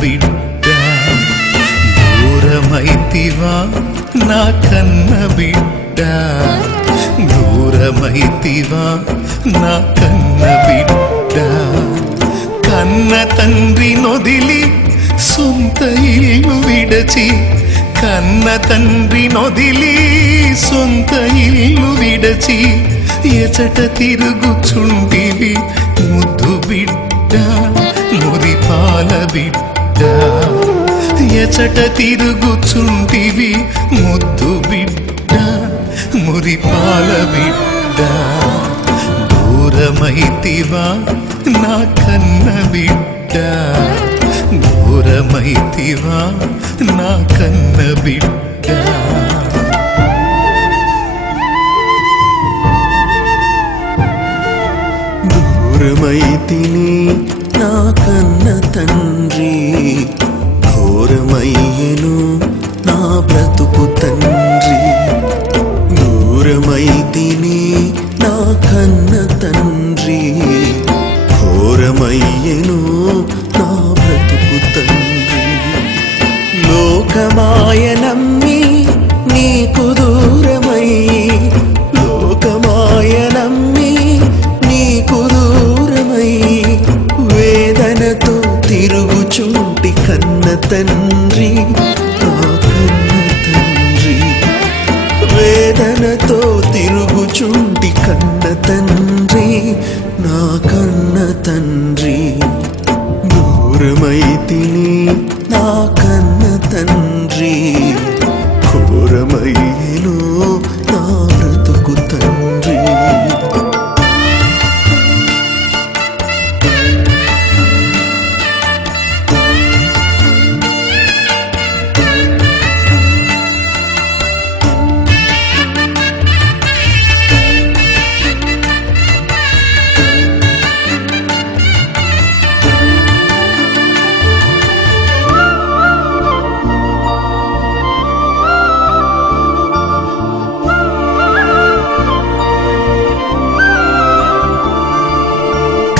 బిడ్డ దూరమైతివా నా కన్న బిడ్డ దూరమైతివా నా కన్న బిడ్డ కన్న తండ్రి నొదిలి సొంత ఇల్లు విడచి కన్న తండ్రి నొదిలి సొంత ఇల్లు విడచి ఎచట తిరుగుచుంటివి ముద్దు బిడ్డ మురిపాల బిడ్డ ఎచట తిరుగుచుంటివి ముద్దు బిడ్డ మురిపాల బిడ్డ దూరమైతివా నా కన్న బిడ్డ దూరమైతివా నా కన్న బిడ్డ దూరమైతిని నా కన్న తండ్రి ఘోరమయ్యెను నా బ్రతుకు తండ్రి దూరమైతిని నా కన్న తండ్రి ఘోరమయ్యెను నా బ్రతుకు తండ్రి లోకమాయ నమ్మి నీకు దూరమై లోకమాయ నమ్మి నీకు దూరమై వేదనతో తిరుగుచుంటి కన్న తండ్రి నా కన్న తండ్రి వేదనతో తిరుగుచుంటి కన్న తండ్రి నా కన్న తండ్రి దూరమైతిని నా కన్న తండ్రి ఘోరమయ్యెను నా బ్రతుకు తండ్రి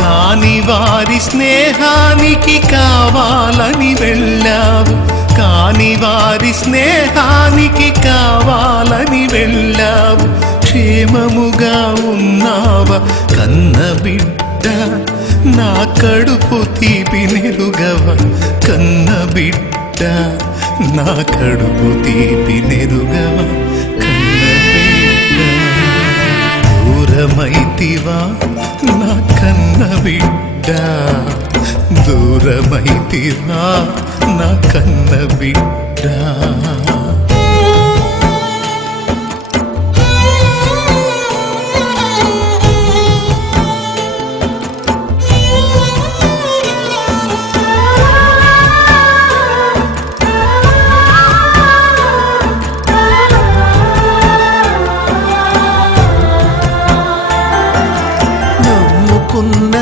కాని వారి స్నేహానికి కావాలని వెళ్ళావు కాని వారి స్నేహానికి కావాలని వెళ్ళావు క్షేమముగా ఉన్నావా కన్న బిడ్డ నా కడుపు తీపి నెరుగవా కన్న బిడ్డ నా కడుపు తీపి నెరుగవా కన్న బిడ్డ దూరమైతివా నా కన్న బిడ్డ దూరమైతివా నా కన్న బిడ్డ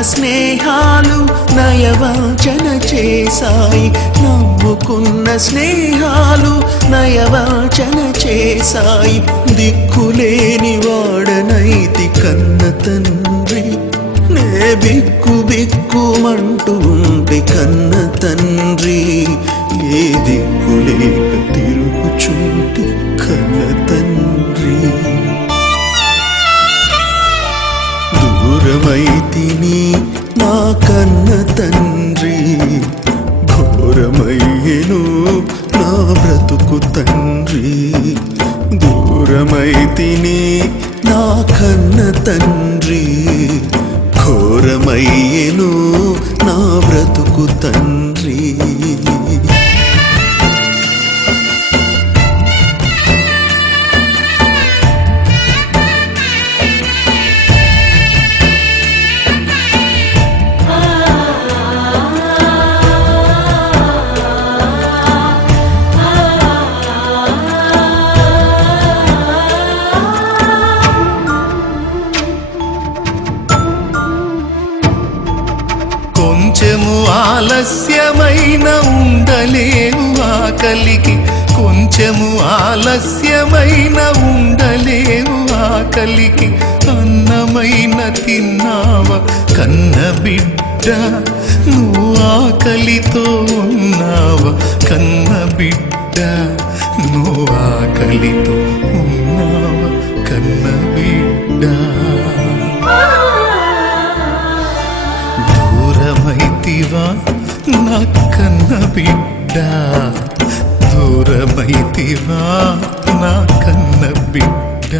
స్నేహాలు నయవంచన చేశాయి నవ్వుకున్న స్నేహాలు నయవంచన చేశాయి దిక్కులేని వాడనైతి కన్న తండ్రి నే బిక్కు బిక్కుమంటూ ఉంటే కన్న తండ్రి ఏ దిక్కులేక తిరుగుచుంటి కన్న తండ్రి దూరమైతిని నా కన్న తండ్రి ఘోరమయ్యెను నా బ్రతుకు తండ్రి దూరమైతిని నా కన్న తండ్రి ఘోరమయ్యెను నా బ్రతుకు తండ్రి కొంచెము ఆలస్యమైన ఉండలేవు ఆకలికి కొంచెము ఆలస్యమైన ఉండలేవు ఆకలికి అన్నమైన తిన్నావా కన్న బిడ్డ నువ్వు ఆకలితో ఉన్నావా కన్న బిడ్డ, నువ్వు ఆకలితో ఉన్నావా కన్న బిడ్డ. దూరమైతివా నా కన్న బిడ్డ, దూరమైతివా నా కన్న బిడ్డ.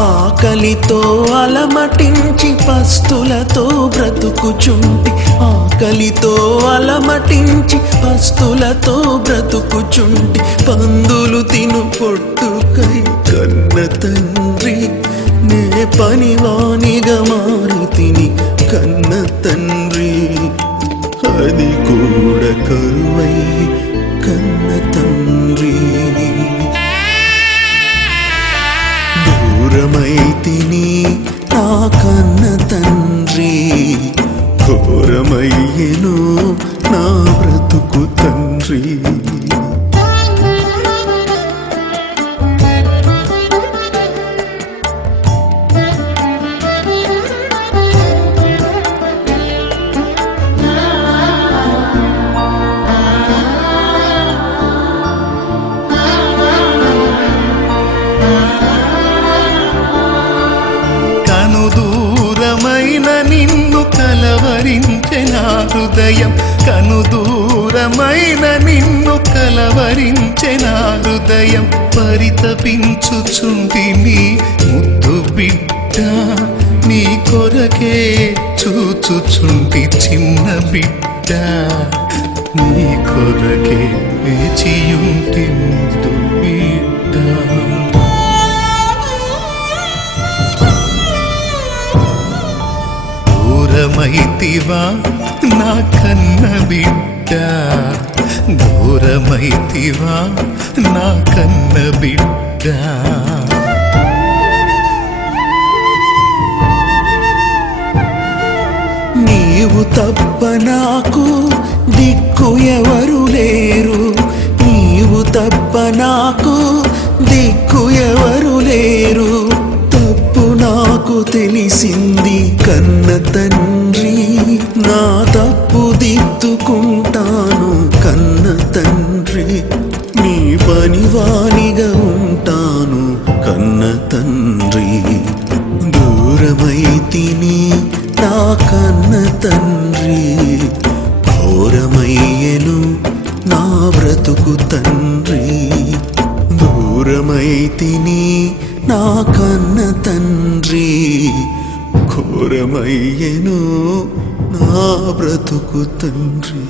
ఆకలితో అలమటించి పస్తులతో బ్రతుకుచుంటి, ఆకలితో అలమటించి పస్తులతో బ్రతుకుచుంటి. పందులు తిను పొట్టుకై కన్న తండ్రి, నే పనివానిగా మారి తిని కన్న తండ్రి. అది కూడా కరువై కన్న తండ్రి. దూరమైతిని నా కన్న తండ్రి, ఘోరమయ్యెను నా బ్రతుకు తండ్రి. దూరమైన నిన్ను కలవరించె నా హృదయం, కను దూరమైన నిన్ను కలవరించె నా హృదయం. పరితపించుచుంటి నీ ముద్దు బిడ్డ, నీ కొరకే చూచుచుంటి చిన్న బిడ్డ, నీ కొరకే వేచియుంటి ముద్దు బిడ్డ. దూరమైతివా నా కన్న బిడ్డ, దూరమైతివా నా కన్న బిడ్డ. నీవు తప్ప నాకు దిక్కు ఎవరు లేరు, నీవు తప్ప నాకు దిక్కు ఎవరు లేరు. తప్పు నాకు తెలిసింది కన్న తండ్రి, నా తప్పు దిద్దుకుంటాను కన్న తండ్రి. నీ పనివానిగా ఉంటాను కన్న తండ్రి. దూరమైతిని నా కన్న తండ్రి, ఘోరమయ్యెను నా బ్రతుకు తండ్రి. దూరమైతిని నా కన్న తండ్రి, ఘోరమయ్యెను నా బ్రతుకు తండ్రి.